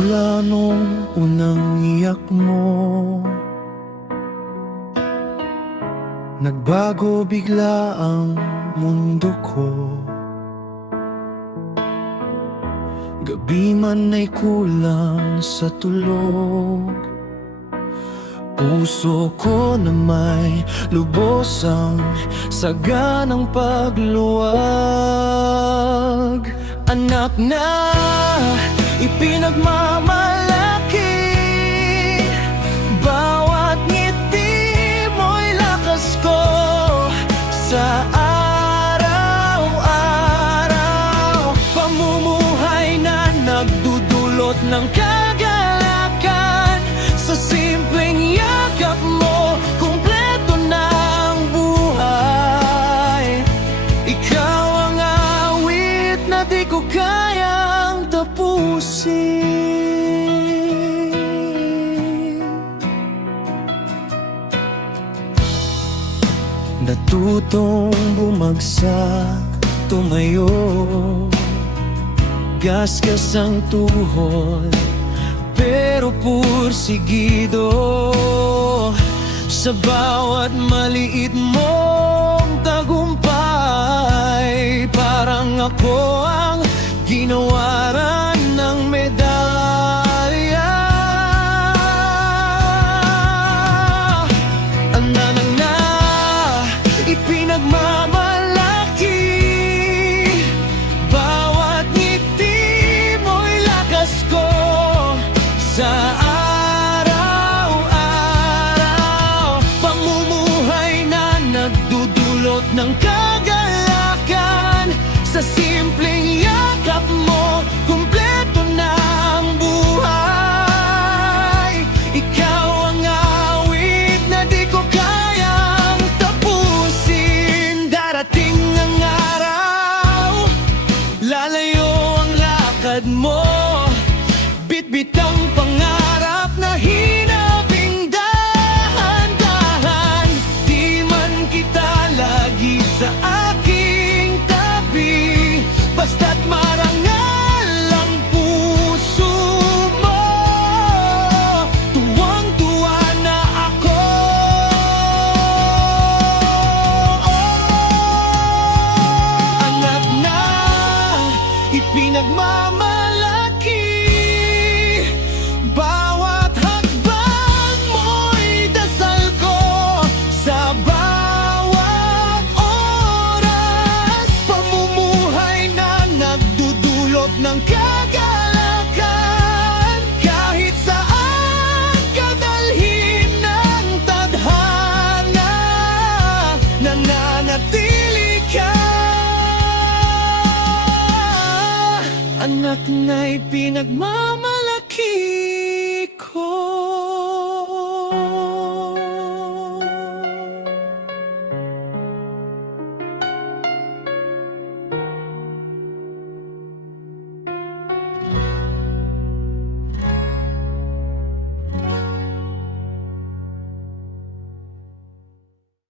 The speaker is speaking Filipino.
Mula nung unang iyak mo, nagbago bigla ang mundo ko. Gabi man ay kulang sa tulog, puso ko na may lubos ang saganang pagluwag. Anak na ipinagmamalaki, bawat ngiti mo'y lakas ko sa araw-araw. Pamumuhay na nagdudulot ng kagalakan, sa simpleng yakap mo kumpleto na ang buhay. Ikaw ang awit na di ko kayang tapusin. Natutong bumagsak, tumayo, gasgas ang tuhod, pero pursigido. Sa bawat maliit mong tagumpay, parang ako ang ginawaran ng medalya. Anak na ipinagmamalaki, bawat ngiti mo'y lakas ko sa araw-araw. Pamumuhay na nagdudulot ng kagalakan, sa simpleng yakap mo kumpleto na ang buhay. Ikaw ang awit na di ko kayang tapusin. Darating ang araw, lalayo ang lakad mo, bitbit ang pangarap na hinaping dahan-dahan. Di man kita lagi sa aking tabi, basta't marangal ang puso mo, tuwang-tuwa na ako. Anak na ipinagmamalaki, bawat hakbang mo'y dasal ko sa bawat oras. Pamumuhay na nagdudulot ng kagalakan, kahit saan ka dalhin ng tadhana, nananatili ka. Anak na ipinagmamalaki,